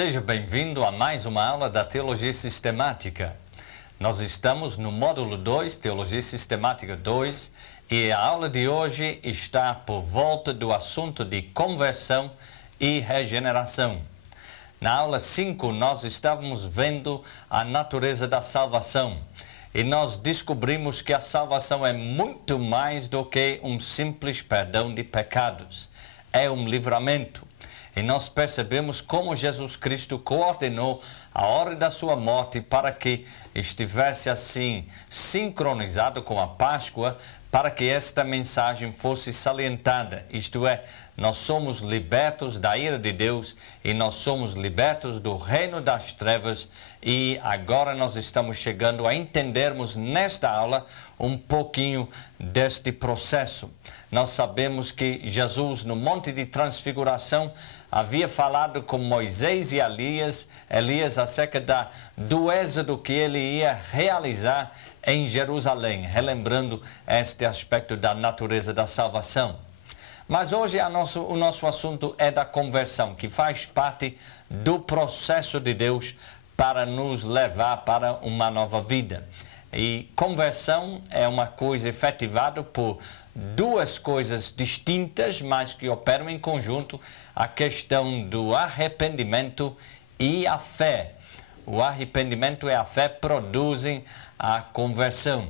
Seja bem-vindo a mais uma aula da Teologia Sistemática. Nós estamos no módulo 2, Teologia Sistemática 2, e a aula de hoje está por volta do assunto de conversão e regeneração. Na aula 5, nós estávamos vendo a natureza da salvação e nós descobrimos que a salvação é muito mais do que um simples perdão de pecados. É um livramento. E nós percebemos como Jesus Cristo coordenou a hora da sua morte para que estivesse assim sincronizado com a Páscoa, para que esta mensagem fosse salientada. Isto é, nós somos libertos da ira de Deus e nós somos libertos do reino das trevas, e agora nós estamos chegando a entendermos nesta aula um pouquinho deste processo. Nós sabemos que Jesus, no Monte de Transfiguração, havia falado com Moisés e Elias acerca do êxodo que ele ia realizar em Jerusalém, relembrando este aspecto da natureza da salvação. Mas hoje o nosso assunto é da conversão, que faz parte do processo de Deus para nos levar para uma nova vida. E conversão é uma coisa efetivada por duas coisas distintas, mas que operam em conjunto: a questão do arrependimento e a fé. O arrependimento e a fé produzem a conversão.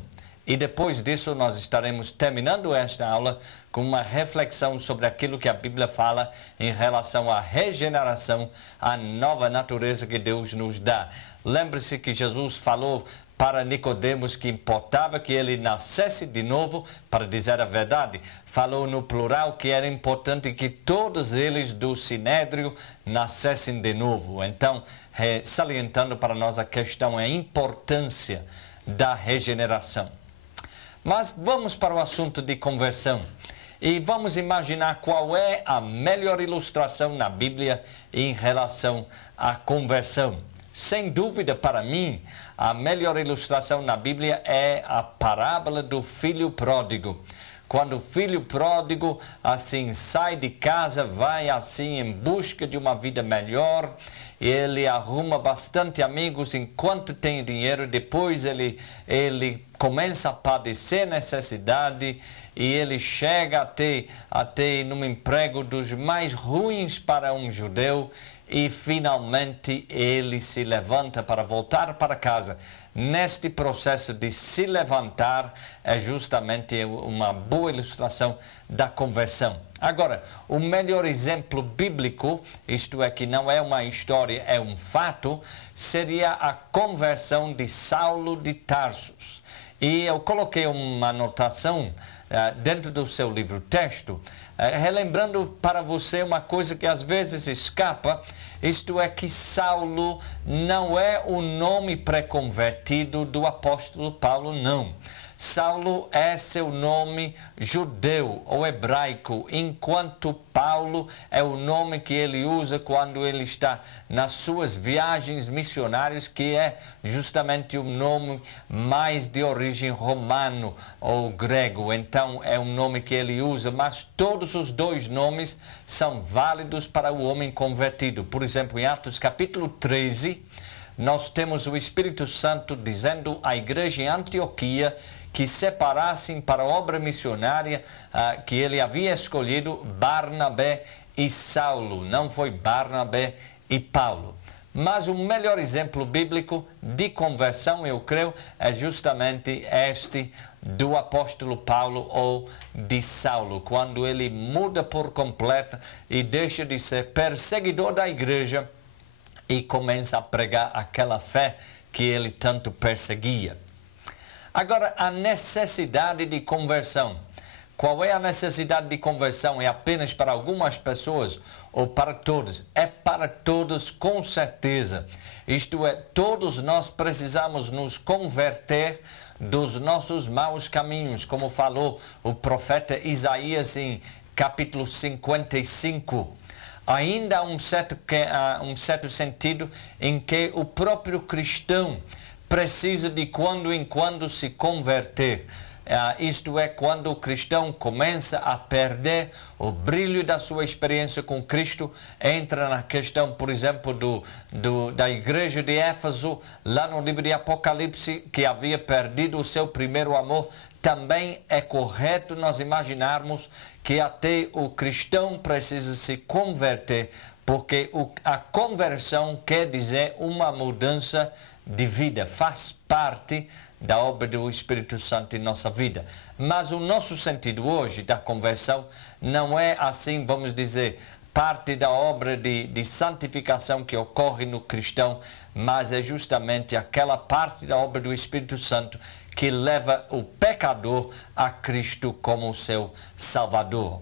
E depois disso nós estaremos terminando esta aula com uma reflexão sobre aquilo que a Bíblia fala em relação à regeneração, a nova natureza que Deus nos dá. Lembre-se que Jesus falou para Nicodemos que importava que ele nascesse de novo, para dizer a verdade. Falou no plural que era importante que todos eles do Sinédrio nascessem de novo. Então, salientando para nós a questão, a importância da regeneração. Mas vamos para o assunto de conversão. E vamos imaginar qual é a melhor ilustração na Bíblia em relação à conversão. Sem dúvida, para mim, a melhor ilustração na Bíblia é a parábola do filho pródigo. Quando o filho pródigo, assim, sai de casa, vai, assim, em busca de uma vida melhor, ele arruma bastante amigos enquanto tem dinheiro, depois ele começa a padecer necessidade e ele chega até num emprego dos mais ruins para um judeu, e finalmente ele se levanta para voltar para casa. Neste processo de se levantar é justamente uma boa ilustração da conversão. Agora, o melhor exemplo bíblico, isto é, que não é uma história, é um fato, seria a conversão de Saulo de Tarsus. E eu coloquei uma anotação dentro do seu livro-texto, relembrando para você uma coisa que às vezes escapa, isto é, que Saulo não é o nome pré-convertido do apóstolo Paulo, não. Saulo é seu nome judeu ou hebraico, enquanto Paulo é o nome que ele usa quando ele está nas suas viagens missionárias, que é justamente um nome mais de origem romano ou grego. Então é um nome que ele usa, mas todos os dois nomes são válidos para o homem convertido. Por exemplo, em Atos capítulo 13, nós temos o Espírito Santo dizendo à igreja em Antioquia que separassem para a obra missionária que ele havia escolhido Barnabé e Saulo. Não foi Barnabé e Paulo. Mas o melhor exemplo bíblico de conversão, eu creio, é justamente este do apóstolo Paulo ou de Saulo, quando ele muda por completo e deixa de ser perseguidor da igreja e começa a pregar aquela fé que ele tanto perseguia. Agora, a necessidade de conversão. Qual é a necessidade de conversão? É apenas para algumas pessoas ou para todos? É para todos, com certeza. Isto é, todos nós precisamos nos converter dos nossos maus caminhos, como falou o profeta Isaías em capítulo 55. Ainda há um certo sentido em que o próprio cristão precisa de quando em quando se converter. isto é, quando o cristão começa a perder o brilho da sua experiência com Cristo, entra na questão, por exemplo, da igreja de Éfeso, lá no livro de Apocalipse, que havia perdido o seu primeiro amor. Também é correto nós imaginarmos que até o cristão precisa se converter, porque a conversão quer dizer uma mudança de vida, faz parte da obra do Espírito Santo em nossa vida. Mas o nosso sentido hoje da conversão não é assim, vamos dizer, parte da obra de santificação que ocorre no cristão, mas é justamente aquela parte da obra do Espírito Santo que leva o pecador a Cristo como seu Salvador.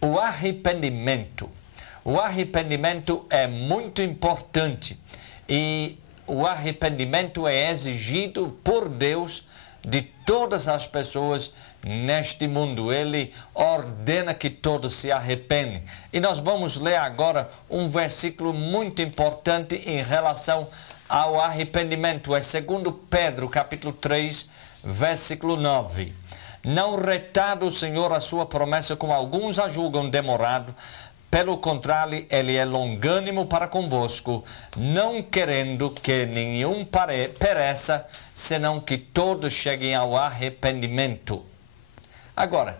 O arrependimento. O arrependimento é muito importante e o arrependimento é exigido por Deus de todas as pessoas neste mundo. Ele ordena que todos se arrependem. E nós vamos ler agora um versículo muito importante em relação ao arrependimento. É 2 Pedro, capítulo 3, versículo 9. Não retarda o Senhor a sua promessa, como alguns a julgam demorado. Pelo contrário, ele é longânimo para convosco, não querendo que nenhum pereça, senão que todos cheguem ao arrependimento. Agora,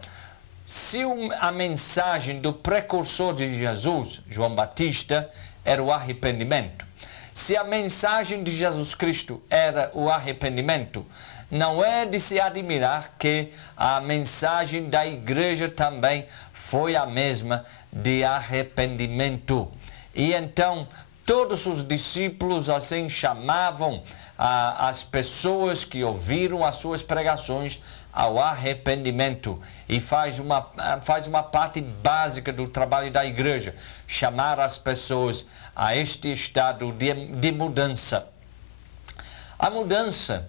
se a mensagem do precursor de Jesus, João Batista, era o arrependimento, se a mensagem de Jesus Cristo era o arrependimento, não é de se admirar que a mensagem da igreja também foi a mesma, de arrependimento. E então, todos os discípulos assim chamavam as pessoas que ouviram as suas pregações ao arrependimento. E faz uma parte básica do trabalho da igreja, chamar as pessoas a este estado de mudança. A mudança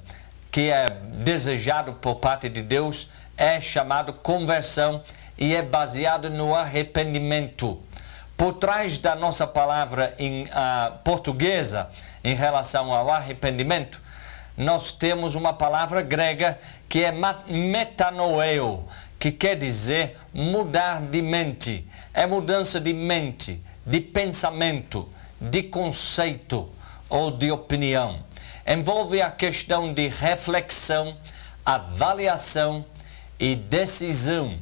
que é desejado por parte de Deus é chamado conversão e é baseado no arrependimento. Por trás da nossa palavra portuguesa em relação ao arrependimento, nós temos uma palavra grega que é metanoeo, que quer dizer mudar de mente. É mudança de mente, de pensamento, de conceito ou de opinião. Envolve a questão de reflexão, avaliação e decisão.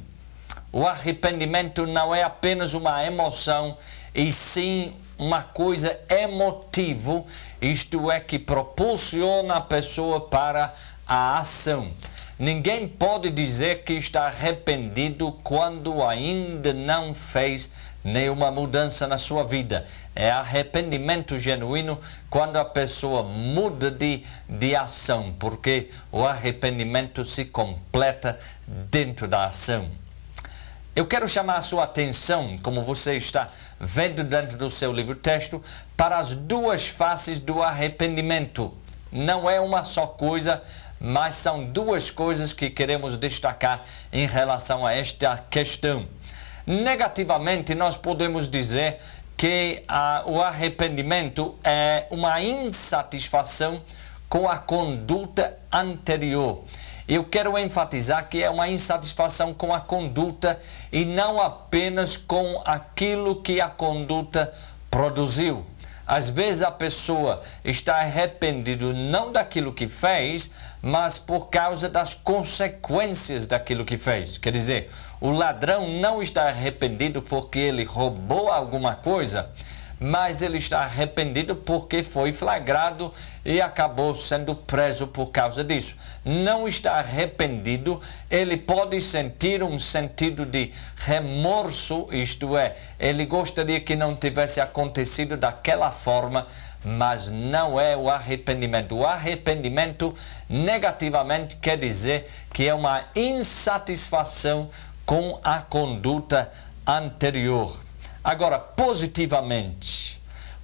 O arrependimento não é apenas uma emoção, e sim uma coisa emotiva, isto é, que propulsiona a pessoa para a ação. Ninguém pode dizer que está arrependido quando ainda não fez nenhuma mudança na sua vida. É arrependimento genuíno quando a pessoa muda de ação, porque o arrependimento se completa dentro da ação. Eu quero chamar a sua atenção, como você está vendo dentro do seu livro-texto, para as duas faces do arrependimento. Não é uma só coisa, mas são duas coisas que queremos destacar em relação a esta questão. Negativamente, nós podemos dizer que o arrependimento é uma insatisfação com a conduta anterior. Eu quero enfatizar que é uma insatisfação com a conduta e não apenas com aquilo que a conduta produziu. Às vezes a pessoa está arrependida não daquilo que fez, mas por causa das consequências daquilo que fez. Quer dizer, o ladrão não está arrependido porque ele roubou alguma coisa, mas ele está arrependido porque foi flagrado e acabou sendo preso por causa disso. Não está arrependido, ele pode sentir um sentido de remorso, isto é, ele gostaria que não tivesse acontecido daquela forma, mas não é o arrependimento. O arrependimento, negativamente, quer dizer que é uma insatisfação com a conduta anterior. Agora, positivamente,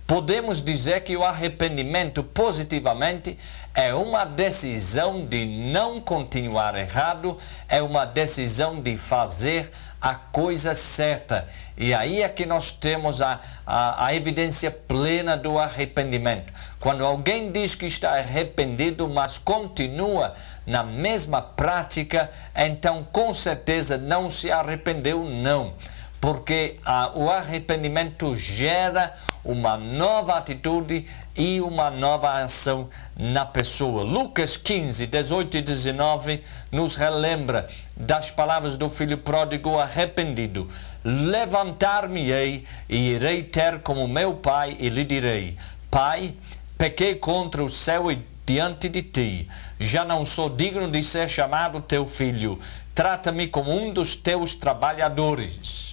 podemos dizer que o arrependimento, positivamente, é uma decisão de não continuar errado, é uma decisão de fazer a coisa certa. E aí é que nós temos a evidência plena do arrependimento. Quando alguém diz que está arrependido, mas continua na mesma prática, então com certeza não se arrependeu, não. Porque o arrependimento gera uma nova atitude e uma nova ação na pessoa. Lucas 15, 18 e 19 nos relembra das palavras do filho pródigo arrependido. Levantar-me-ei e irei ter como meu pai e lhe direi: Pai, pequei contra o céu e diante de ti. Já não sou digno de ser chamado teu filho. Trata-me como um dos teus trabalhadores.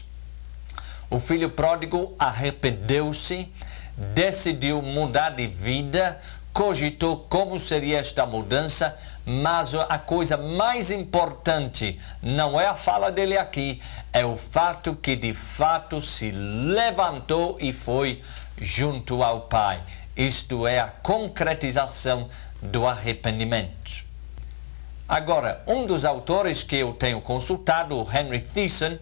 O filho pródigo arrependeu-se, decidiu mudar de vida, cogitou como seria esta mudança, mas a coisa mais importante não é a fala dele aqui, é o fato que de fato se levantou e foi junto ao Pai. Isto é a concretização do arrependimento. Agora, um dos autores que eu tenho consultado, o Henry Thiessen,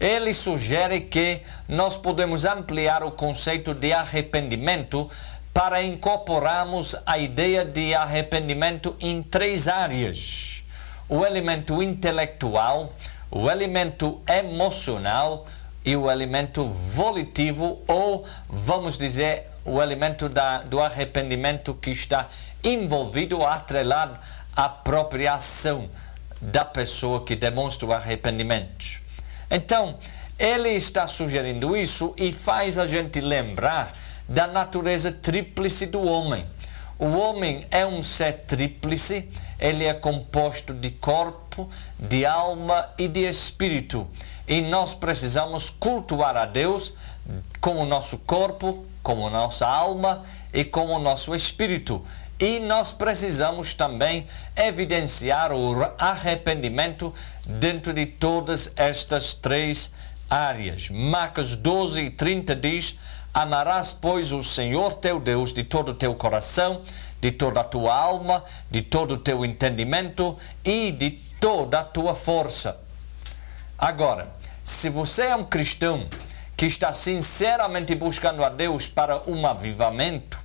ele sugere que nós podemos ampliar o conceito de arrependimento para incorporarmos a ideia de arrependimento em 3 áreas: o elemento intelectual, o elemento emocional e o elemento volitivo, ou, vamos dizer, o elemento do arrependimento que está envolvido, atrelado à própria ação da pessoa que demonstra o arrependimento. Então, ele está sugerindo isso e faz a gente lembrar da natureza tríplice do homem. O homem é um ser tríplice, ele é composto de corpo, de alma e de espírito. E nós precisamos cultuar a Deus com o nosso corpo, com a nossa alma e com o nosso espírito. E nós precisamos também evidenciar o arrependimento dentro de todas estas 3 áreas. Marcos 12 e 30 diz: Amarás, pois, o Senhor teu Deus de todo o teu coração, de toda a tua alma, de todo o teu entendimento e de toda a tua força. Agora, se você é um cristão que está sinceramente buscando a Deus para um avivamento,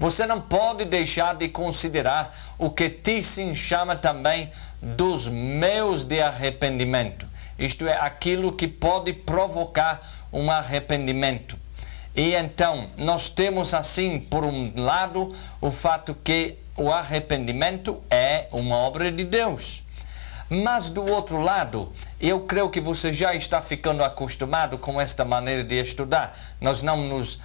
você não pode deixar de considerar o que Thiessen chama também dos meios de arrependimento. Isto é, aquilo que pode provocar um arrependimento. E então, nós temos assim, por um lado, o fato que o arrependimento é uma obra de Deus. Mas, do outro lado, eu creio que você já está ficando acostumado com esta maneira de estudar. Nós não nos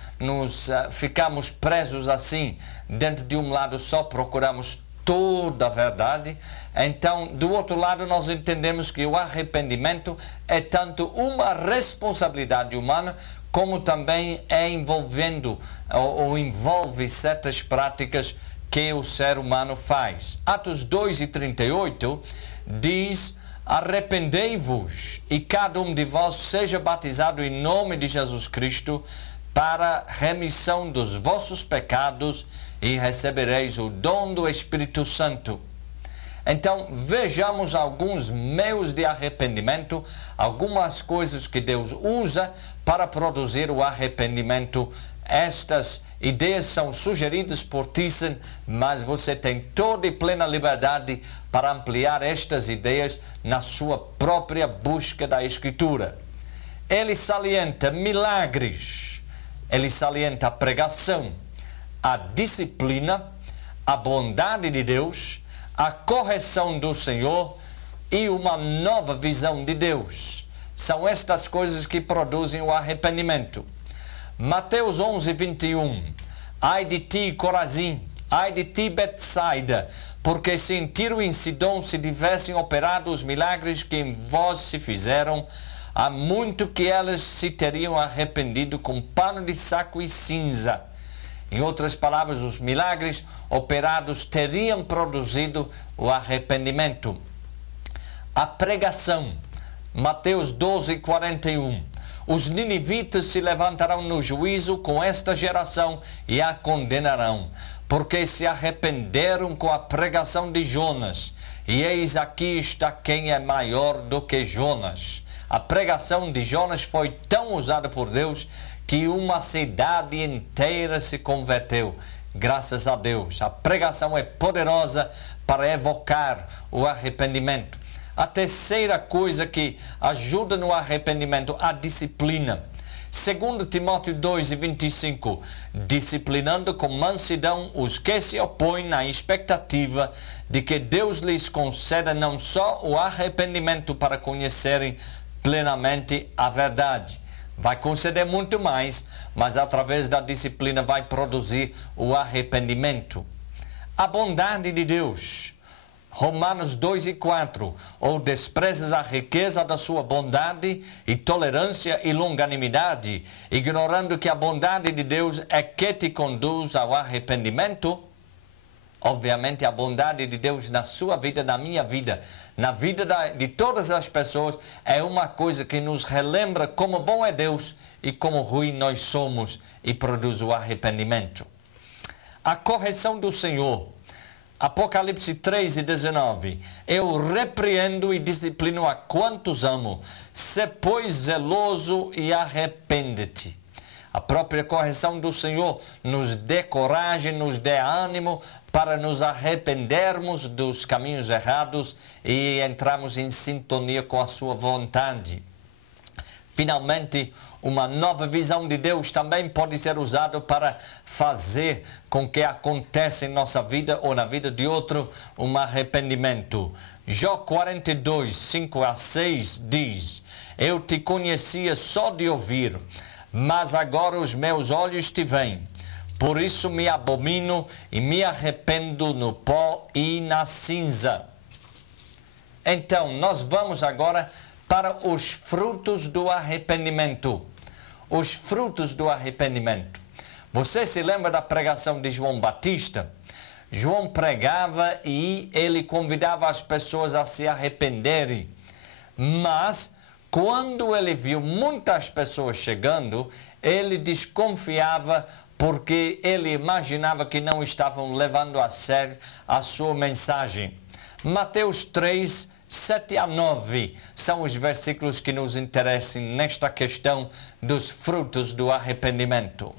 ficamos presos assim, dentro de um lado só, procuramos toda a verdade. Então, do outro lado, nós entendemos que o arrependimento é tanto uma responsabilidade humana, como também é envolvendo ou envolve certas práticas que o ser humano faz. Atos 2 e 38 diz: arrependei-vos e cada um de vós seja batizado em nome de Jesus Cristo para remissão dos vossos pecados e recebereis o dom do Espírito Santo. Então, vejamos alguns meios de arrependimento, algumas coisas que Deus usa para produzir o arrependimento. Estas ideias são sugeridas por Thiessen, mas você tem toda e plena liberdade para ampliar estas ideias na sua própria busca da Escritura. Ele salienta milagres, ele salienta a pregação, a disciplina, a bondade de Deus, a correção do Senhor e uma nova visão de Deus. São estas coisas que produzem o arrependimento. Mateus 11, 21. Ai de ti, Corazim, ai de ti, Betsaida, porque se em Tiro e em Sidom se tivessem operado os milagres que em vós se fizeram, há muito que elas se teriam arrependido com pano de saco e cinza. Em outras palavras, os milagres operados teriam produzido o arrependimento. A pregação, Mateus 12, 41. Os ninivitas se levantarão no juízo com esta geração e a condenarão, porque se arrependeram com a pregação de Jonas. E eis aqui está quem é maior do que Jonas. A pregação de Jonas foi tão usada por Deus que uma cidade inteira se converteu. Graças a Deus. A pregação é poderosa para evocar o arrependimento. A terceira coisa que ajuda no arrependimento, a disciplina. 2 Timóteo 2:25, disciplinando com mansidão os que se opõem na expectativa de que Deus lhes conceda não só o arrependimento para conhecerem plenamente a verdade. Vai conceder muito mais, mas através da disciplina vai produzir o arrependimento. A bondade de Deus. Romanos 2:4, ou desprezas a riqueza da sua bondade e tolerância e longanimidade, ignorando que a bondade de Deus é que te conduz ao arrependimento? Obviamente, a bondade de Deus na sua vida, na minha vida, na vida de todas as pessoas, é uma coisa que nos relembra como bom é Deus e como ruim nós somos e produz o arrependimento. A correção do Senhor. Apocalipse 3:19, eu repreendo e disciplino a quantos amo, sê pois zeloso e arrepende-te. A própria correção do Senhor nos dê coragem, nos dê ânimo para nos arrependermos dos caminhos errados e entrarmos em sintonia com a sua vontade. Finalmente, uma nova visão de Deus também pode ser usada para fazer com que aconteça em nossa vida ou na vida de outro um arrependimento. Jó 42:5-6 diz, eu te conhecia só de ouvir, mas agora os meus olhos te veem. Por isso me abomino e me arrependo no pó e na cinza. Então, nós vamos agora para os frutos do arrependimento. Os frutos do arrependimento. Você se lembra da pregação de João Batista? João pregava e ele convidava as pessoas a se arrependerem. Mas, quando ele viu muitas pessoas chegando, ele desconfiava porque ele imaginava que não estavam levando a sério a sua mensagem. Mateus 3:7-9 são os versículos que nos interessam nesta questão dos frutos do arrependimento.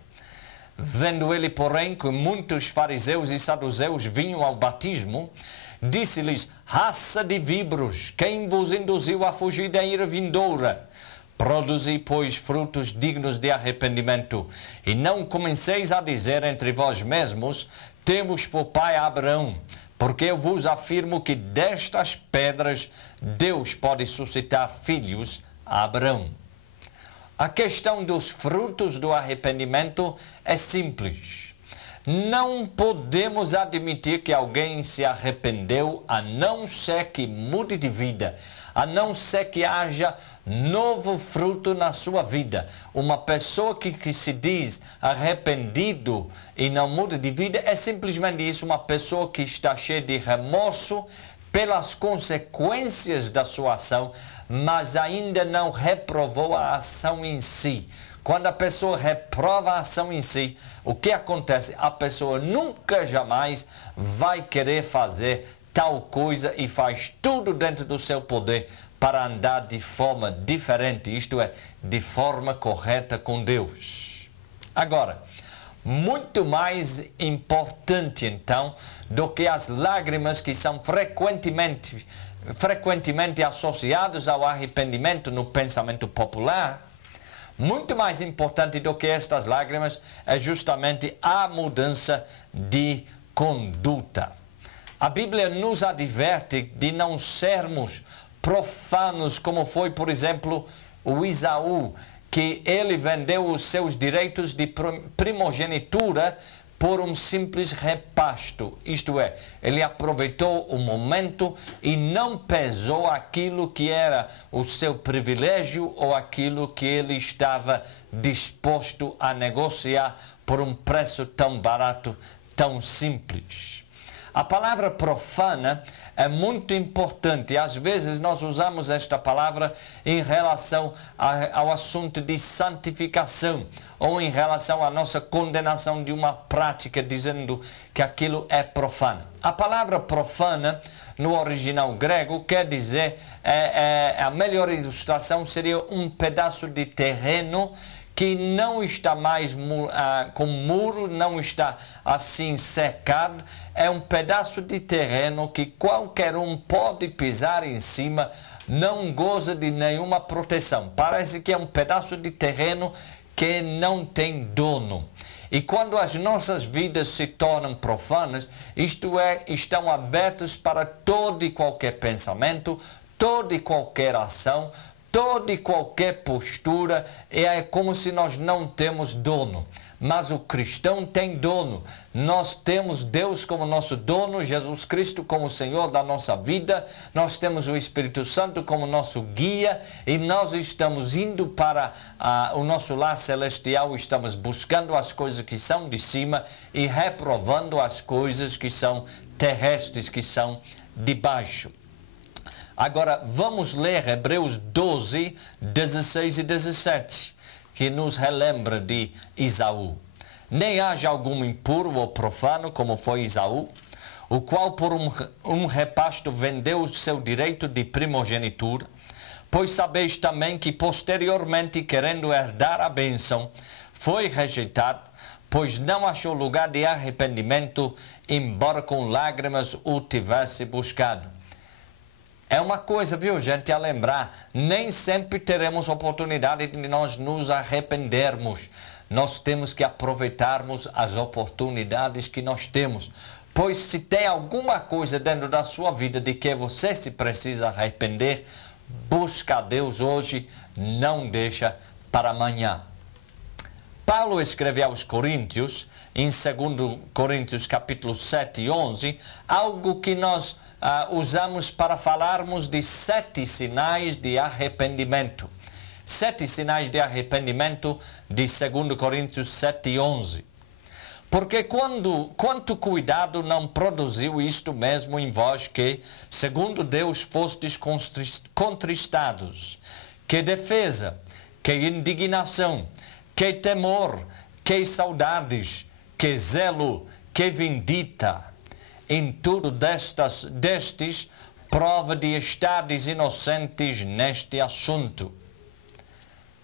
Vendo ele, porém, que muitos fariseus e saduceus vinham ao batismo, disse-lhes, raça de víboros, quem vos induziu a fugir da ira vindoura? Produzi, pois, frutos dignos de arrependimento, e não comenceis a dizer entre vós mesmos, temos por pai Abraão, porque eu vos afirmo que destas pedras Deus pode suscitar filhos a Abraão. A questão dos frutos do arrependimento é simples. Não podemos admitir que alguém se arrependeu a não ser que mude de vida, a não ser que haja novo fruto na sua vida. Uma pessoa que se diz arrependido e não muda de vida é simplesmente isso, uma pessoa que está cheia de remorso pelas consequências da sua ação, mas ainda não reprovou a ação em si. Quando a pessoa reprova a ação em si, o que acontece? A pessoa nunca, jamais vai querer fazer tal coisa e faz tudo dentro do seu poder para andar de forma diferente, isto é, de forma correta com Deus. Agora, muito mais importante, então, do que as lágrimas que são frequentemente associadas ao arrependimento no pensamento popular, muito mais importante do que estas lágrimas é justamente a mudança de conduta. A Bíblia nos adverte de não sermos profanos, como foi, por exemplo, o Esaú, que ele vendeu os seus direitos de primogenitura por um simples repasto. Isto é, ele aproveitou o momento e não pesou aquilo que era o seu privilégio ou aquilo que ele estava disposto a negociar por um preço tão barato, tão simples. A palavra profana é muito importante. Às vezes nós usamos esta palavra em relação ao assunto de santificação ou em relação à nossa condenação de uma prática, dizendo que aquilo é profano. A palavra profana, no original grego, quer dizer, a melhor ilustração seria um pedaço de terreno que não está mais com muro, não está assim cercado, é um pedaço de terreno que qualquer um pode pisar em cima, não goza de nenhuma proteção. Parece que é um pedaço de terreno que não tem dono. E quando as nossas vidas se tornam profanas, isto é, estão abertas para todo e qualquer pensamento, toda e qualquer ação, toda e qualquer postura, é como se nós não temos dono. Mas o cristão tem dono. Nós temos Deus como nosso dono, Jesus Cristo como Senhor da nossa vida, nós temos o Espírito Santo como nosso guia e nós estamos indo para o nosso lar celestial, estamos buscando as coisas que são de cima e reprovando as coisas que são terrestres, que são de baixo. Agora, vamos ler Hebreus 12, 16 e 17, que nos relembra de Esaú. Nem haja algum impuro ou profano, como foi Esaú, o qual por um repasto vendeu o seu direito de primogenitura, pois sabeis também que posteriormente, querendo herdar a bênção, foi rejeitado, pois não achou lugar de arrependimento, embora com lágrimas o tivesse buscado. É uma coisa, viu, gente, a lembrar, nem sempre teremos oportunidade de nós nos arrependermos. Nós temos que aproveitarmos as oportunidades que nós temos. Pois se tem alguma coisa dentro da sua vida de que você se precisa arrepender, busca a Deus hoje, não deixa para amanhã. Paulo escreve aos Coríntios, em 2 Coríntios capítulo 7 e 11, algo que nós usamos para falarmos de 7 sinais de arrependimento. 7 sinais de arrependimento de 2 Coríntios 7 e 11. Porque quanto cuidado não produziu isto mesmo em vós que, segundo Deus, fostes contristados? Que defesa, que indignação, que temor, que saudades, que zelo, que vindita. Em tudo destes, prova de estardes inocentes neste assunto.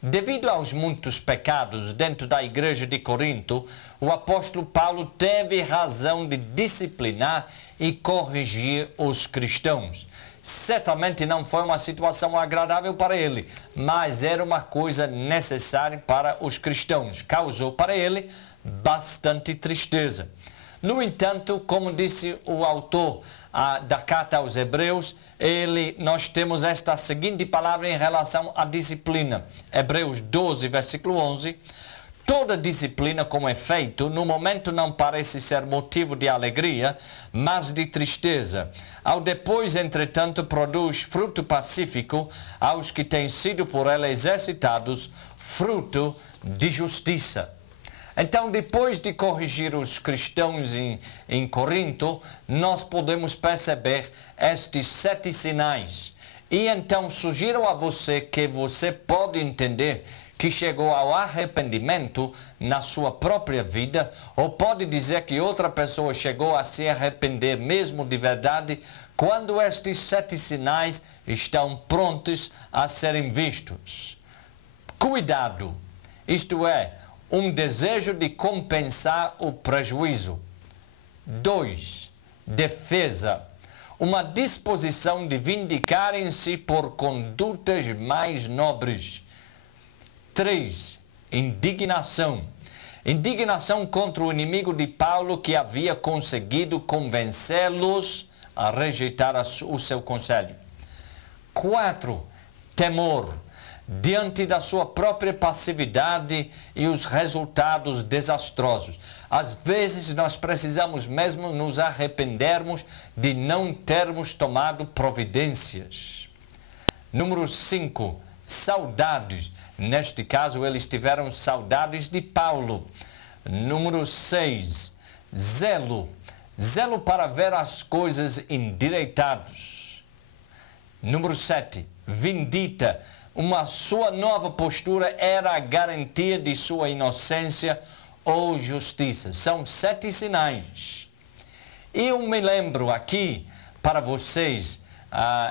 Devido aos muitos pecados dentro da igreja de Corinto, o apóstolo Paulo teve razão de disciplinar e corrigir os cristãos. Certamente não foi uma situação agradável para ele, mas era uma coisa necessária para os cristãos. Causou para ele bastante tristeza. No entanto, como disse o autor da carta aos Hebreus, nós temos esta seguinte palavra em relação à disciplina. Hebreus 12, versículo 11. Toda disciplina, como é feito, no momento não parece ser motivo de alegria, mas de tristeza. Ao depois, entretanto, produz fruto pacífico aos que têm sido por ela exercitados, fruto de justiça. Então, depois de corrigir os cristãos em Corinto, nós podemos perceber estes 7 sinais. E então sugiro a você que você pode entender que chegou ao arrependimento na sua própria vida, ou pode dizer que outra pessoa chegou a se arrepender mesmo de verdade, quando estes 7 sinais estão prontos a serem vistos. Cuidado, isto é, um desejo de compensar o prejuízo. 2. Defesa. Uma disposição de vindicarem-se por condutas mais nobres. 3. Indignação. Indignação contra o inimigo de Paulo que havia conseguido convencê-los a rejeitar o seu conselho. 4. Temor. Diante da sua própria passividade e os resultados desastrosos. Às vezes nós precisamos mesmo nos arrependermos de não termos tomado providências. Número 5. Saudades. Neste caso, eles tiveram saudades de Paulo. Número 6. Zelo. Zelo para ver as coisas endireitadas. Número 7. Vindita. Uma sua nova postura era a garantia de sua inocência ou justiça. São 7 sinais. Eu me lembro aqui para vocês,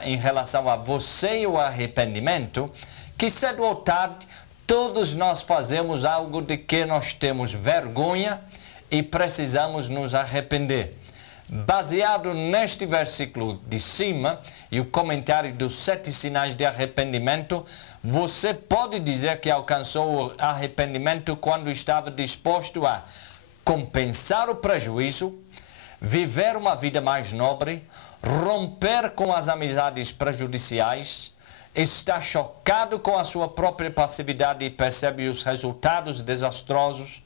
em relação a você e o arrependimento, que cedo ou tarde todos nós fazemos algo de que nós temos vergonha e precisamos nos arrepender. Baseado neste versículo de cima e o comentário dos 7 sinais de arrependimento, você pode dizer que alcançou o arrependimento quando estava disposto a compensar o prejuízo, viver uma vida mais nobre, romper com as amizades prejudiciais, está chocado com a sua própria passividade e percebe os resultados desastrosos,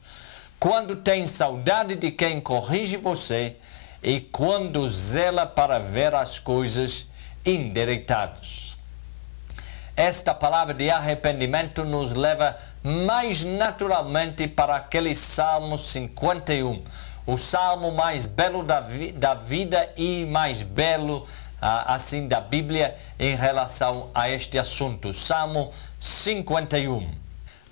quando tem saudade de quem corrige você e quando zela para ver as coisas endireitadas. Esta palavra de arrependimento nos leva mais naturalmente para aquele Salmo 51, o salmo mais belo da vida e mais belo assim da Bíblia em relação a este assunto. Salmo 51.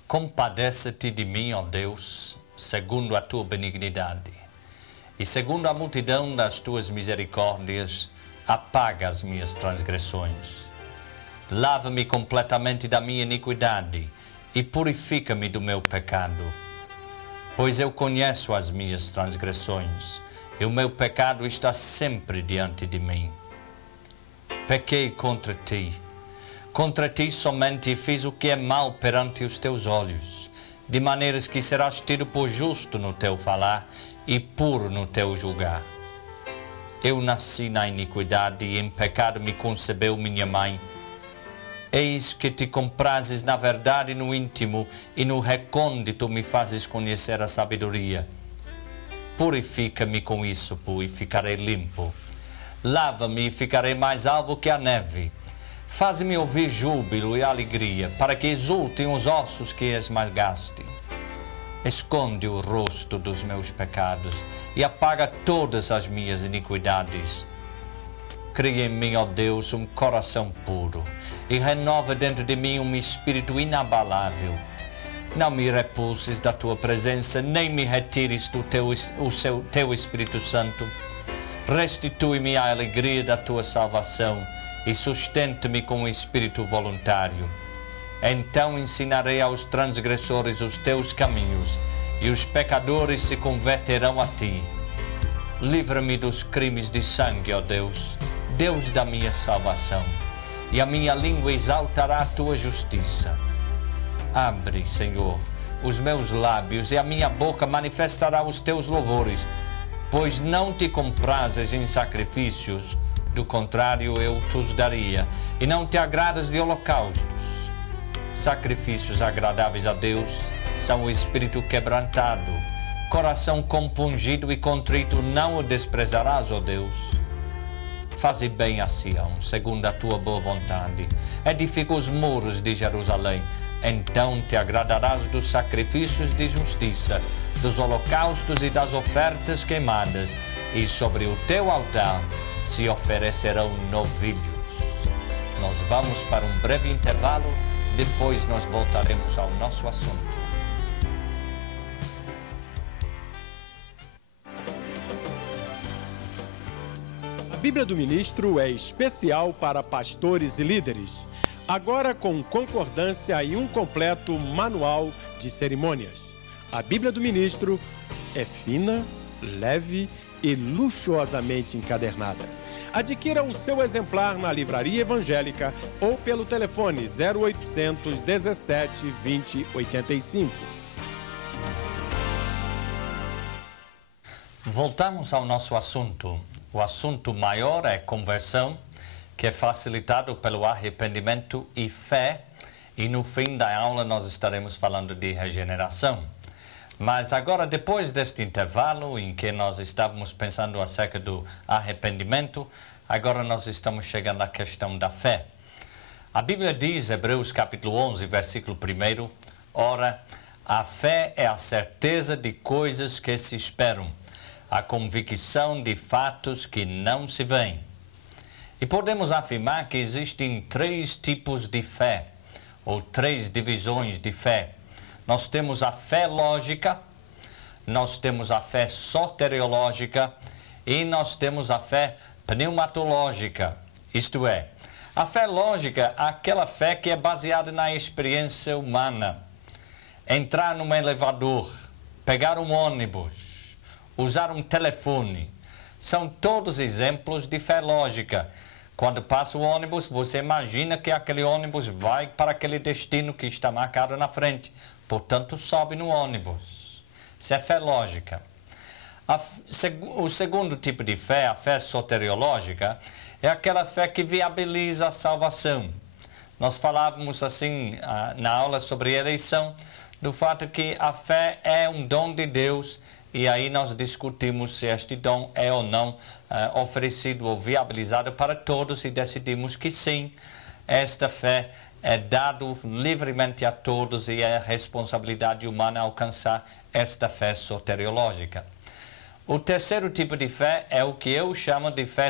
Compadece-te de mim, ó Deus, segundo a tua benignidade, e segundo a multidão das tuas misericórdias, apaga as minhas transgressões. Lava-me completamente da minha iniquidade e purifica-me do meu pecado. Pois eu conheço as minhas transgressões, e o meu pecado está sempre diante de mim. Pequei contra ti somente fiz o que é mal perante os teus olhos, de maneiras que serás tido por justo no teu falar e puro no teu julgar. Eu nasci na iniquidade e em pecado me concebeu minha mãe. Eis que te comprases na verdade no íntimo e no recôndito me fazes conhecer a sabedoria. Purifica-me com ísopo e ficarei limpo. Lava-me e ficarei mais alvo que a neve. Faz-me ouvir júbilo e alegria, para que exultem os ossos que esmagaste. Esconde o rosto dos meus pecados e apaga todas as minhas iniquidades. Cria em mim, ó Deus, um coração puro e renova dentro de mim um espírito inabalável. Não me repulses da tua presença, nem me retires do teu Espírito Santo. Restitui-me a alegria da tua salvação e sustenta-me com um espírito voluntário. Então ensinarei aos transgressores os teus caminhos e os pecadores se converterão a ti. Livra-me dos crimes de sangue, ó Deus, Deus da minha salvação, e a minha língua exaltará a tua justiça. Abre, Senhor, os meus lábios e a minha boca manifestará os teus louvores, pois não te comprazes em sacrifícios, do contrário eu te daria, e não te agradas de holocaustos. Sacrifícios agradáveis a Deus são o espírito quebrantado, coração compungido e contrito não o desprezarás, ó Deus. Faze bem a Sião, segundo a tua boa vontade. Edifica os muros de Jerusalém. Então te agradarás dos sacrifícios de justiça, dos holocaustos e das ofertas queimadas, e sobre o teu altar se oferecerão novilhos. Nós vamos para um breve intervalo, depois nós voltaremos ao nosso assunto. A Bíblia do Ministro é especial para pastores e líderes, agora com concordância e um completo manual de cerimônias. A Bíblia do Ministro é fina, leve e luxuosamente encadernada. Adquira o seu exemplar na livraria evangélica ou pelo telefone 0800 17 20 85. Voltamos ao nosso assunto. O assunto maior é conversão, que é facilitado pelo arrependimento e fé, e no fim da aula nós estaremos falando de regeneração. Mas agora, depois deste intervalo em que nós estávamos pensando acerca do arrependimento, agora nós estamos chegando à questão da fé. A Bíblia diz, Hebreus capítulo 11, versículo 1, ora, a fé é a certeza de coisas que se esperam, a convicção de fatos que não se veem. E podemos afirmar que existem 3 tipos de fé, ou 3 divisões de fé. Nós temos a fé lógica, nós temos a fé soteriológica e nós temos a fé pneumatológica, isto é, a fé lógica, aquela fé que é baseada na experiência humana. Entrar num elevador, pegar um ônibus, usar um telefone, são todos exemplos de fé lógica. Quando passa o ônibus, você imagina que aquele ônibus vai para aquele destino que está marcado na frente. Portanto, sobe no ônibus. Isso é fé lógica. O segundo tipo de fé, a fé soteriológica, é aquela fé que viabiliza a salvação. Nós falávamos assim na aula sobre eleição, do fato que a fé é um dom de Deus, e aí nós discutimos se este dom é ou não oferecido ou viabilizado para todos, e decidimos que sim, esta fé é dado livremente a todos e é responsabilidade humana alcançar esta fé soteriológica. O terceiro tipo de fé é o que eu chamo de fé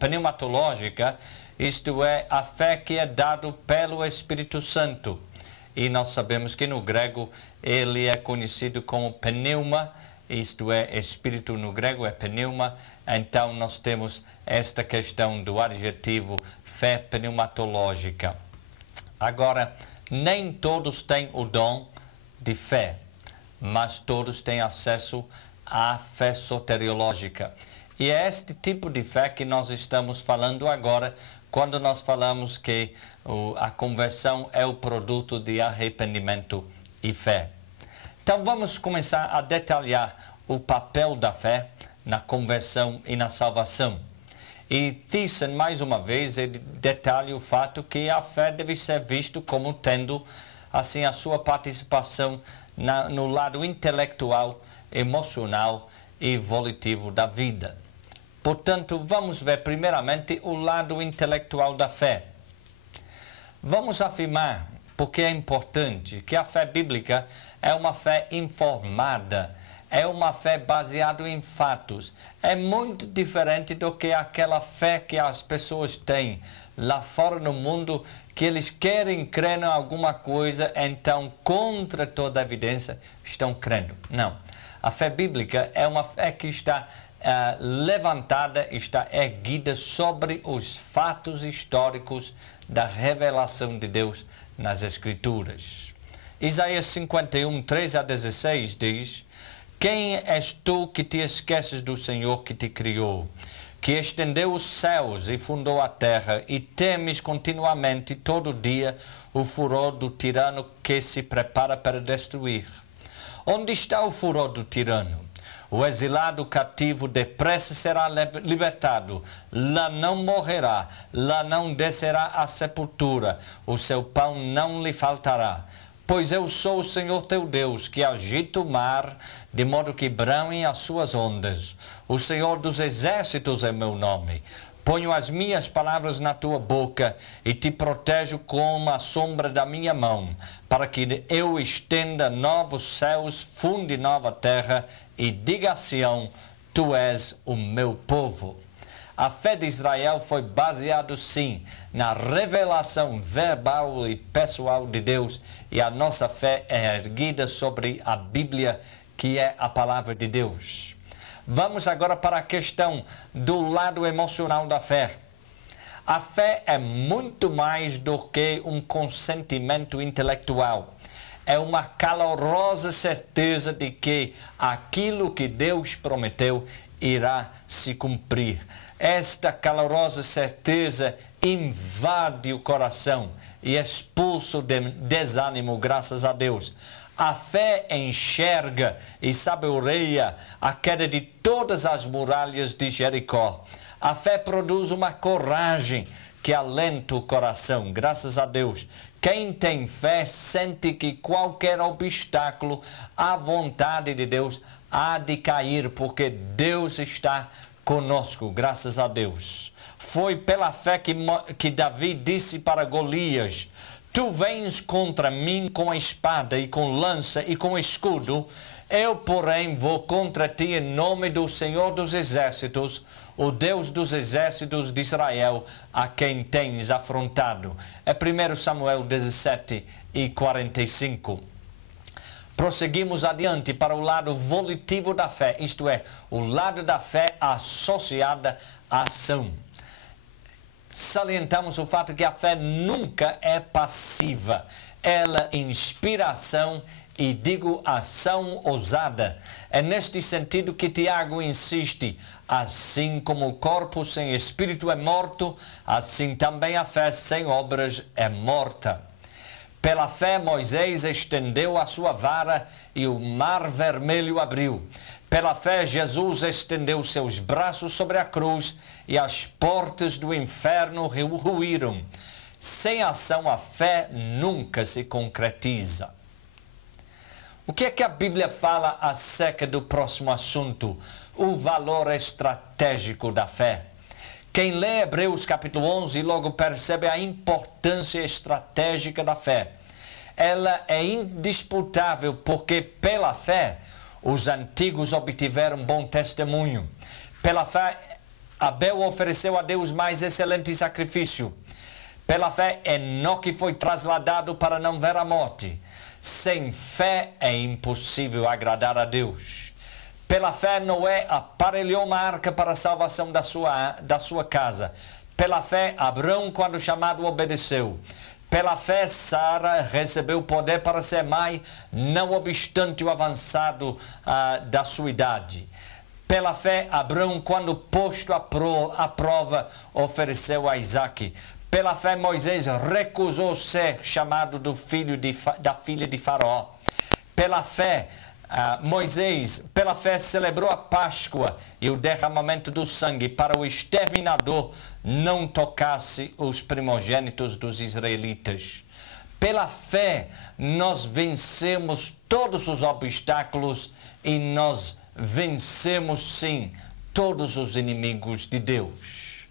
pneumatológica, isto é, a fé que é dado pelo Espírito Santo. E nós sabemos que no grego ele é conhecido como pneuma, isto é, espírito no grego é pneuma. Então nós temos esta questão do adjetivo fé pneumatológica. Agora, nem todos têm o dom de fé, mas todos têm acesso à fé soteriológica. E é este tipo de fé que nós estamos falando agora, quando nós falamos que a conversão é o produto de arrependimento e fé. Então vamos começar a detalhar o papel da fé na conversão e na salvação. E Thiessen, mais uma vez, ele detalha o fato que a fé deve ser vista como tendo assim a sua participação no lado intelectual, emocional e volitivo da vida. Portanto, vamos ver primeiramente o lado intelectual da fé. Vamos afirmar, porque é importante, que a fé bíblica é uma fé informada, é uma fé baseada em fatos. É muito diferente do que aquela fé que as pessoas têm lá fora no mundo, que eles querem crer em alguma coisa, então, contra toda a evidência, estão crendo. Não. A fé bíblica é uma fé que está levantada, está erguida sobre os fatos históricos da revelação de Deus nas Escrituras. Isaías 51, 13 a 16 diz: Quem és tu que te esqueces do Senhor que te criou, que estendeu os céus e fundou a terra, e temes continuamente todo dia o furor do tirano que se prepara para destruir? Onde está o furor do tirano? O exilado cativo depressa será libertado, lá não morrerá, lá não descerá à sepultura, o seu pão não lhe faltará. Pois eu sou o Senhor teu Deus, que agita o mar, de modo que bramem as suas ondas. O Senhor dos exércitos é meu nome. Ponho as minhas palavras na tua boca e te protejo com a sombra da minha mão, para que eu estenda novos céus, funde nova terra e diga a Sião: tu és o meu povo. A fé de Israel foi baseada, sim, na revelação verbal e pessoal de Deus, e a nossa fé é erguida sobre a Bíblia, que é a palavra de Deus. Vamos agora para a questão do lado emocional da fé. A fé é muito mais do que um consentimento intelectual. É uma calorosa certeza de que aquilo que Deus prometeu irá se cumprir. Esta calorosa certeza invade o coração e expulsa o desânimo, graças a Deus. A fé enxerga e saboreia a queda de todas as muralhas de Jericó. A fé produz uma coragem que alenta o coração, graças a Deus. Quem tem fé sente que qualquer obstáculo à vontade de Deus há de cair, porque Deus está conosco, graças a Deus. Foi pela fé que Davi disse para Golias: Tu vens contra mim com a espada e com lança e com escudo, eu, porém, vou contra ti em nome do Senhor dos Exércitos, o Deus dos Exércitos de Israel, a quem tens afrontado. É 1 Samuel 17 e 45. Prosseguimos adiante para o lado volitivo da fé, isto é, o lado da fé associada à ação. Salientamos o fato que a fé nunca é passiva. Ela inspira ação e digo ação ousada. É neste sentido que Tiago insiste: assim como o corpo sem espírito é morto, assim também a fé sem obras é morta. Pela fé Moisés estendeu a sua vara e o mar vermelho abriu. Pela fé Jesus estendeu seus braços sobre a cruz e as portas do inferno ruíram. Sem ação a fé nunca se concretiza. O que é que a Bíblia fala acerca do próximo assunto? O valor estratégico da fé. Quem lê Hebreus capítulo 11 logo percebe a importância estratégica da fé. Ela é indisputável porque pela fé os antigos obtiveram bom testemunho. Pela fé Abel ofereceu a Deus mais excelente sacrifício. Pela fé Enoque foi trasladado para não ver a morte. Sem fé é impossível agradar a Deus. Pela fé, Noé aparelhou uma arca para a salvação da sua casa. Pela fé, Abrão, quando chamado, obedeceu. Pela fé, Sara recebeu poder para ser mãe, não obstante o avançado da sua idade. Pela fé, Abrão, quando posto à prova, ofereceu a Isaque. Pela fé, Moisés recusou ser chamado da filha de Faraó. Pela fé, pela fé, celebrou a Páscoa e o derramamento do sangue para o exterminador não tocasse os primogênitos dos israelitas. Pela fé, nós vencemos todos os obstáculos e nós vencemos, sim, todos os inimigos de Deus.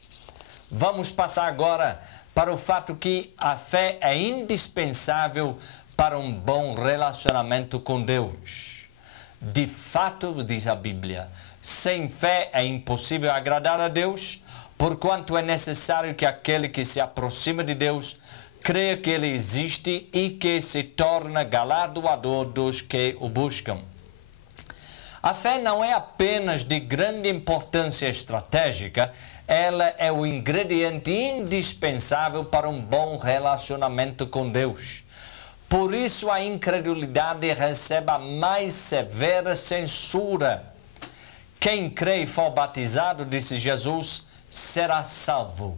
Vamos passar agora para o fato que a fé é indispensável para um bom relacionamento com Deus. De fato, diz a Bíblia, sem fé é impossível agradar a Deus, porquanto é necessário que aquele que se aproxima de Deus creia que Ele existe e que se torna galardoador dos que o buscam. A fé não é apenas de grande importância estratégica, ela é o ingrediente indispensável para um bom relacionamento com Deus. Por isso a incredulidade recebe a mais severa censura. Quem crê e for batizado, disse Jesus, será salvo.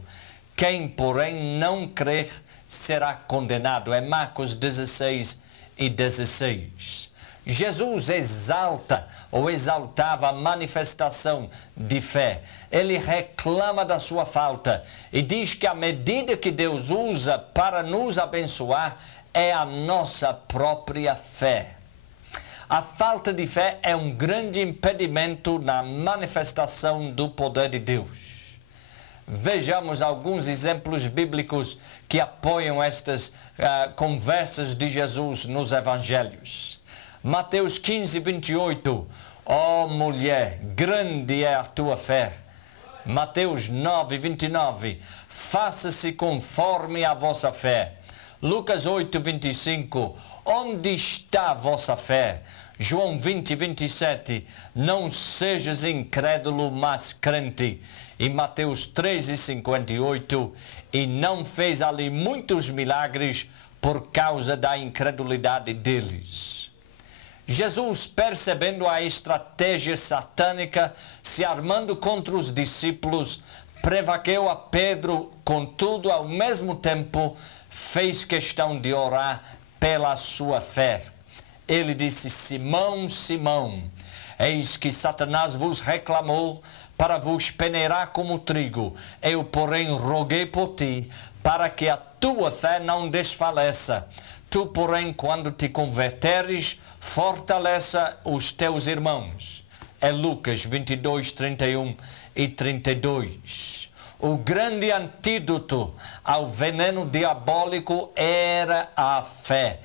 Quem, porém, não crer, será condenado. É Marcos 16 e 16. Jesus exaltava a manifestação de fé. Ele reclama da sua falta e diz que a medida que Deus usa para nos abençoar é a nossa própria fé. A falta de fé é um grande impedimento na manifestação do poder de Deus. Vejamos alguns exemplos bíblicos que apoiam estas conversas de Jesus nos evangelhos. Mateus 15, 28. Ó mulher, grande é a tua fé. Mateus 9, 29. Faça-se conforme a vossa fé. Lucas 8, 25. Onde está a vossa fé? João 20, 27. Não sejas incrédulo, mas crente. E Mateus 13, 58. E não fez ali muitos milagres por causa da incredulidade deles. Jesus, percebendo a estratégia satânica se armando contra os discípulos, prevaqueu a Pedro, contudo, ao mesmo tempo, fez questão de orar pela sua fé. Ele disse: Simão, Simão, eis que Satanás vos reclamou para vos peneirar como trigo. Eu, porém, roguei por ti, para que a tua fé não desfaleça. Tu, porém, quando te converteres, fortaleça os teus irmãos. É Lucas 22, 31 e 32. O grande antídoto ao veneno diabólico era a fé.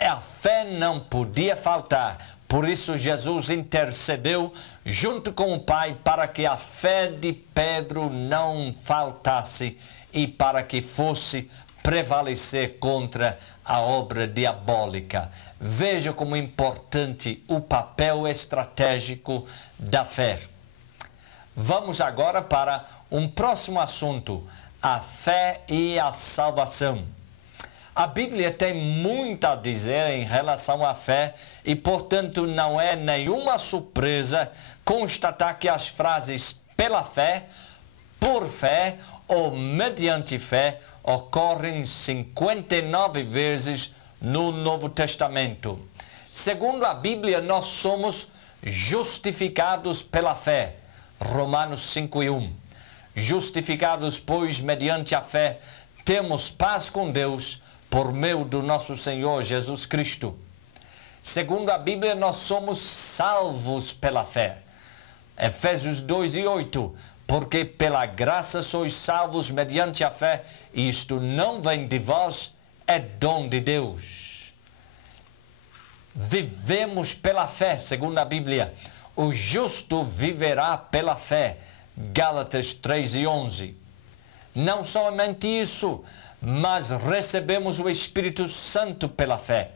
A fé não podia faltar. Por isso Jesus intercedeu junto com o Pai para que a fé de Pedro não faltasse e para que fosse prevalecer contra a obra diabólica. Veja como é importante o papel estratégico da fé. Vamos agora para um próximo assunto, a fé e a salvação. A Bíblia tem muito a dizer em relação à fé e, portanto, não é nenhuma surpresa constatar que as frases pela fé, por fé ou mediante fé ocorrem 59 vezes no Novo Testamento. Segundo a Bíblia, nós somos justificados pela fé. Romanos 5:1. Justificados, pois, mediante a fé, temos paz com Deus por meio do nosso Senhor Jesus Cristo. Segundo a Bíblia, nós somos salvos pela fé. Efésios 2:8. Porque pela graça sois salvos mediante a fé, e isto não vem de vós, é dom de Deus. Vivemos pela fé, segundo a Bíblia. O justo viverá pela fé. Gálatas 3:11. Não somente isso, mas recebemos o Espírito Santo pela fé.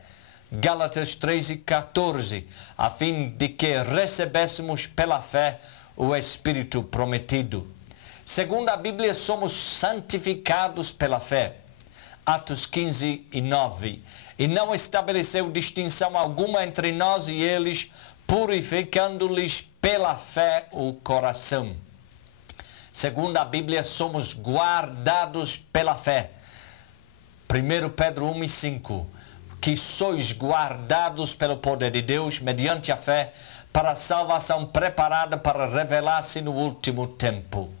Gálatas 3:14. A fim de que recebêssemos pela fé o Espírito prometido. Segundo a Bíblia, somos santificados pela fé. Atos 15:9. E não estabeleceu distinção alguma entre nós e eles, purificando-lhes pela fé o coração. Segundo a Bíblia, somos guardados pela fé. 1 Pedro 1:5. Que sois guardados pelo poder de Deus, mediante a fé, para a salvação preparada para revelar-se no último tempo.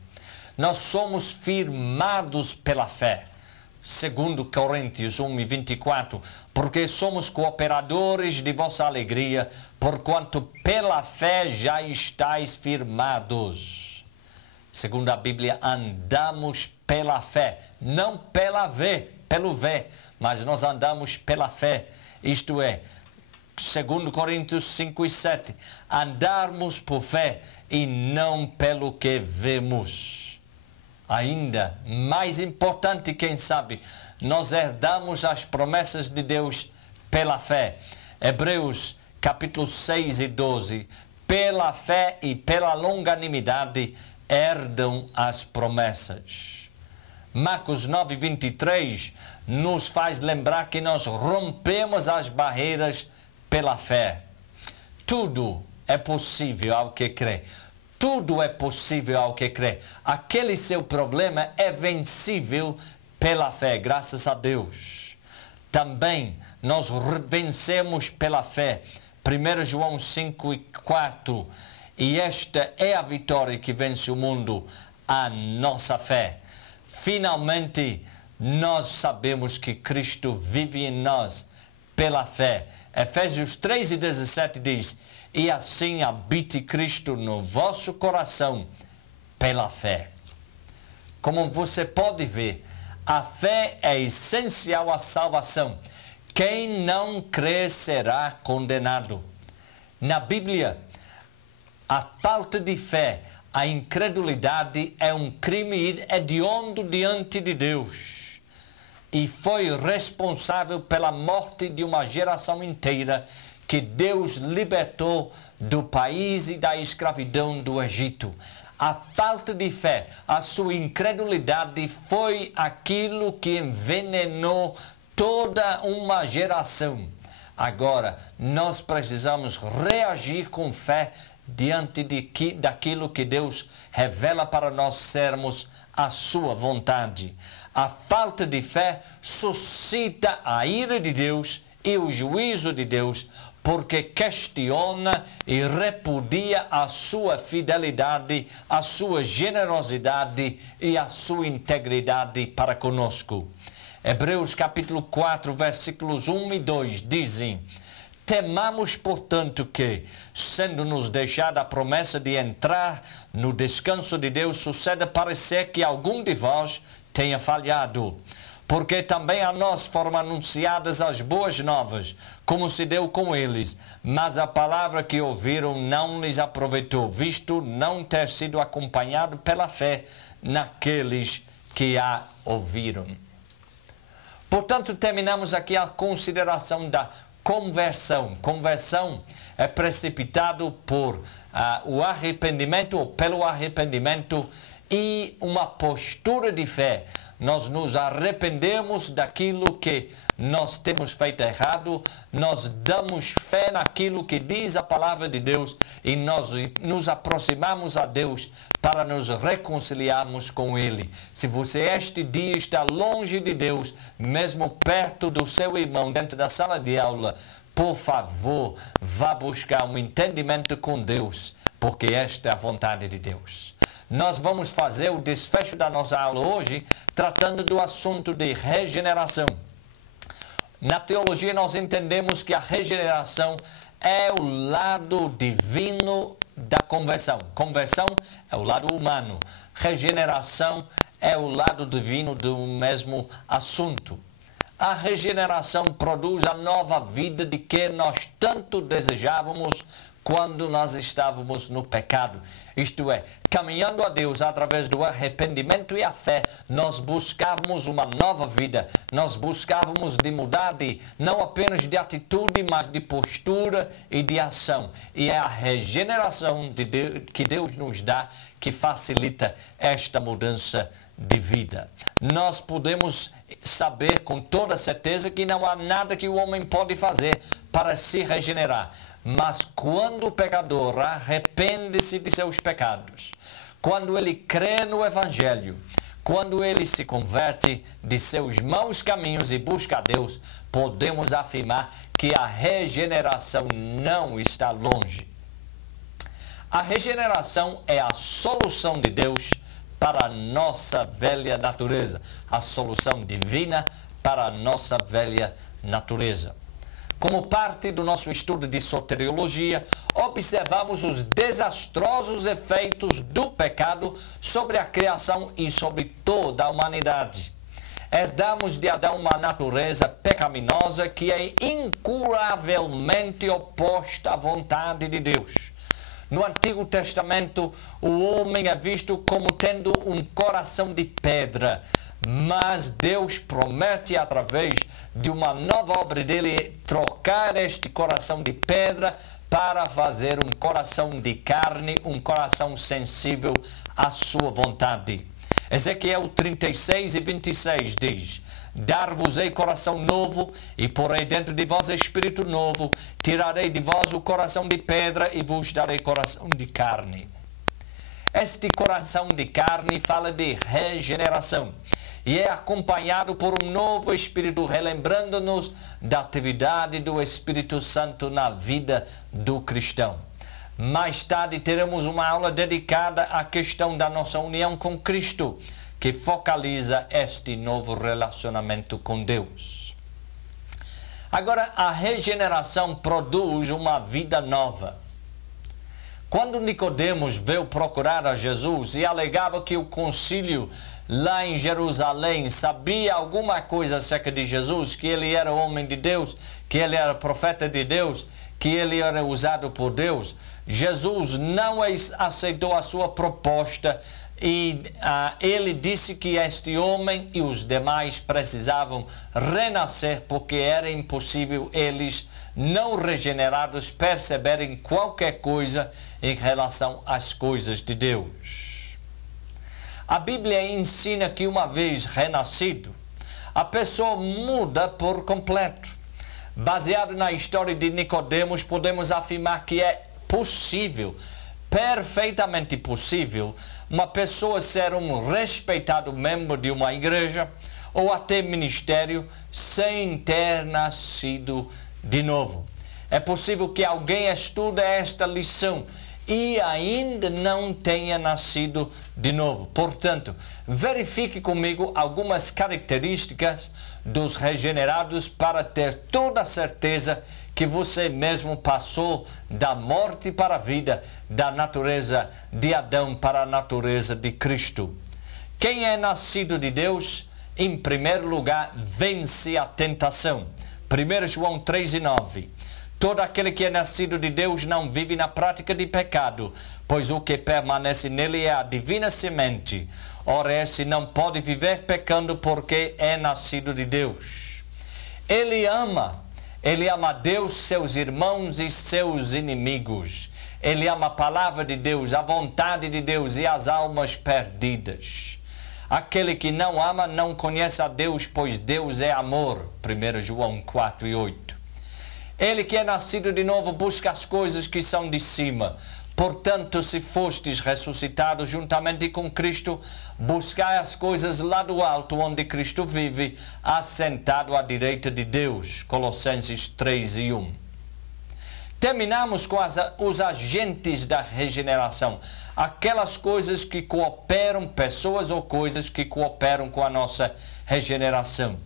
Nós somos firmados pela fé. Segundo Coríntios 1:24, porque somos cooperadores de vossa alegria, porquanto pela fé já estáis firmados. Segundo a Bíblia, andamos pela fé, não pelo ver, mas nós andamos pela fé. Isto é, segundo Coríntios 5:7, andarmos por fé e não pelo que vemos. Ainda mais importante, quem sabe, nós herdamos as promessas de Deus pela fé. Hebreus capítulo 6:12, pela fé e pela longanimidade herdam as promessas. Marcos 9:23 nos faz lembrar que nós rompemos as barreiras pela fé. Tudo é possível ao que crê. Tudo é possível ao que crê. Aquele seu problema é vencível pela fé, graças a Deus. Também nós vencemos pela fé. 1 João 5:4. E esta é a vitória que vence o mundo, a nossa fé. Finalmente, nós sabemos que Cristo vive em nós pela fé. Efésios 3:17 diz: e assim habite Cristo no vosso coração pela fé. Como você pode ver, a fé é essencial à salvação. Quem não crê será condenado. Na Bíblia, a falta de fé, a incredulidade é um crime hediondo diante de Deus e foi responsável pela morte de uma geração inteira que Deus libertou do país e da escravidão do Egito. A falta de fé, a sua incredulidade foi aquilo que envenenou toda uma geração. Agora, nós precisamos reagir com fé diante daquilo que Deus revela para nós sermos a sua vontade. A falta de fé suscita a ira de Deus e o juízo de Deus, porque questiona e repudia a sua fidelidade, a sua generosidade e a sua integridade para conosco. Hebreus capítulo 4, versículos 1 e 2 dizem: Temamos, portanto, que, sendo-nos dejada a promessa de entrar no descanso de Deus, suceda parecer que algum de vós tenha falhado. Porque também a nós foram anunciadas as boas novas, como se deu com eles. Mas a palavra que ouviram não lhes aproveitou, visto não ter sido acompanhado pela fé naqueles que a ouviram. Portanto, terminamos aqui a consideração da conversão. Conversão é precipitado por o arrependimento ou pelo arrependimento e uma postura de fé. Nós nos arrependemos daquilo que nós temos feito errado, nós damos fé naquilo que diz a palavra de Deus e nós nos aproximamos a Deus para nos reconciliarmos com Ele. Se você este dia está longe de Deus, mesmo perto do seu irmão, dentro da sala de aula, por favor, vá buscar um entendimento com Deus, porque esta é a vontade de Deus. Nós vamos fazer o desfecho da nossa aula hoje tratando do assunto de regeneração. Na teologia nós entendemos que a regeneração é o lado divino da conversão. Conversão é o lado humano. Regeneração é o lado divino do mesmo assunto. A regeneração produz a nova vida de que nós tanto desejávamos quando nós estávamos no pecado. Isto é, caminhando a Deus através do arrependimento e a fé, nós buscávamos uma nova vida. Nós buscávamos de mudar não apenas de atitude, mas de postura e de ação. E é a regeneração que Deus nos dá que facilita esta mudança de vida. Nós podemos saber com toda certeza que não há nada que o homem pode fazer para se regenerar. Mas quando o pecador arrepende-se de seus pecados, quando ele crê no Evangelho, quando ele se converte de seus maus caminhos e busca a Deus, podemos afirmar que a regeneração não está longe. A regeneração é a solução de Deus para a nossa velha natureza, a solução divina para a nossa velha natureza. Como parte do nosso estudo de soteriologia, observamos os desastrosos efeitos do pecado sobre a criação e sobre toda a humanidade. Herdamos de Adão uma natureza pecaminosa que é incuravelmente oposta à vontade de Deus. No Antigo Testamento, o homem é visto como tendo um coração de pedra, mas Deus promete, através de uma nova obra dele, trocar este coração de pedra para fazer um coração de carne, um coração sensível à sua vontade. Ezequiel 36 e 26 diz: Dar-vos-ei coração novo, e porei dentro de vós espírito novo, tirarei de vós o coração de pedra, e vos darei coração de carne. Este coração de carne fala de regeneração, e é acompanhado por um novo Espírito, relembrando-nos da atividade do Espírito Santo na vida do cristão. Mais tarde teremos uma aula dedicada à questão da nossa união com Cristo, que focaliza este novo relacionamento com Deus. Agora, a regeneração produz uma vida nova. Quando Nicodemos veio procurar a Jesus e alegava que o concílio lá em Jerusalém sabia alguma coisa acerca de Jesus, que ele era homem de Deus, que ele era profeta de Deus, que ele era usado por Deus, Jesus não aceitou a sua proposta e ele disse que este homem e os demais precisavam renascer, porque era impossível eles, não regenerados, perceberem qualquer coisa em relação às coisas de Deus. A Bíblia ensina que uma vez renascido, a pessoa muda por completo. Baseado na história de Nicodemos, podemos afirmar que é possível, perfeitamente possível, uma pessoa ser um respeitado membro de uma igreja ou até ministério sem ter nascido de novo. É possível que alguém estude esta lição e ainda não tenha nascido de novo. Portanto, verifique comigo algumas características dos regenerados para ter toda a certeza que você mesmo passou da morte para a vida, da natureza de Adão para a natureza de Cristo. Quem é nascido de Deus, em primeiro lugar, vence a tentação. 1 João 3:9. Todo aquele que é nascido de Deus não vive na prática de pecado, pois o que permanece nele é a divina semente. Ora, esse não pode viver pecando porque é nascido de Deus. Ele ama Deus, seus irmãos e seus inimigos. Ele ama a palavra de Deus, a vontade de Deus e as almas perdidas. Aquele que não ama não conhece a Deus, pois Deus é amor. 1 João 4:8. Ele que é nascido de novo busca as coisas que são de cima. Portanto, se fostes ressuscitados juntamente com Cristo, buscai as coisas lá do alto, onde Cristo vive, assentado à direita de Deus. Colossenses 3:1. Terminamos com os agentes da regeneração. Aquelas coisas que cooperam, pessoas ou coisas que cooperam com a nossa regeneração.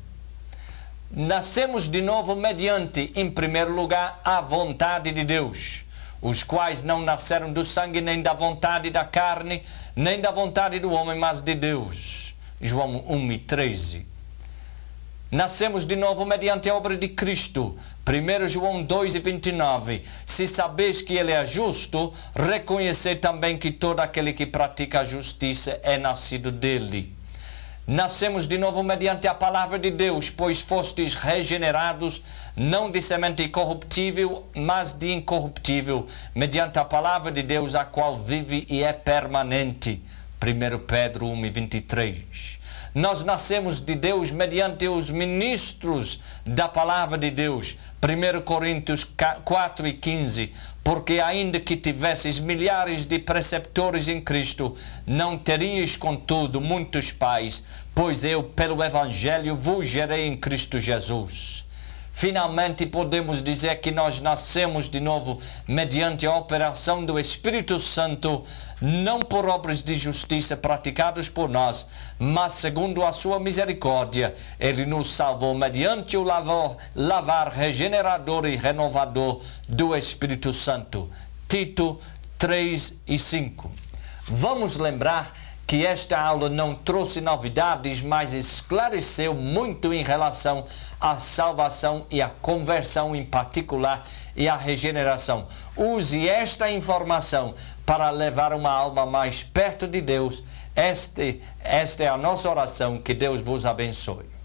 Nascemos de novo mediante, em primeiro lugar, a vontade de Deus, os quais não nasceram do sangue, nem da vontade da carne, nem da vontade do homem, mas de Deus. João 1:13. Nascemos de novo mediante a obra de Cristo. 1 João 2:29. Se sabeis que Ele é justo, reconhecei também que todo aquele que pratica a justiça é nascido dele. Nascemos de novo mediante a palavra de Deus, pois fostes regenerados, não de semente corruptível, mas de incorruptível, mediante a palavra de Deus, a qual vive e é permanente. 1 Pedro 1:23. Nós nascemos de Deus mediante os ministros da palavra de Deus. 1 Coríntios 4:15. Porque ainda que tivesses milhares de preceptores em Cristo, não terias, contudo, muitos pais, pois eu, pelo Evangelho, vos gerei em Cristo Jesus. Finalmente, podemos dizer que nós nascemos de novo mediante a operação do Espírito Santo, não por obras de justiça praticadas por nós, mas segundo a sua misericórdia. Ele nos salvou mediante o lavar regenerador e renovador do Espírito Santo. Tito 3:5. Vamos lembrar que esta aula não trouxe novidades, mas esclareceu muito em relação à salvação e à conversão em particular e à regeneração. Use esta informação para levar uma alma mais perto de Deus. Esta é a nossa oração. Que Deus vos abençoe.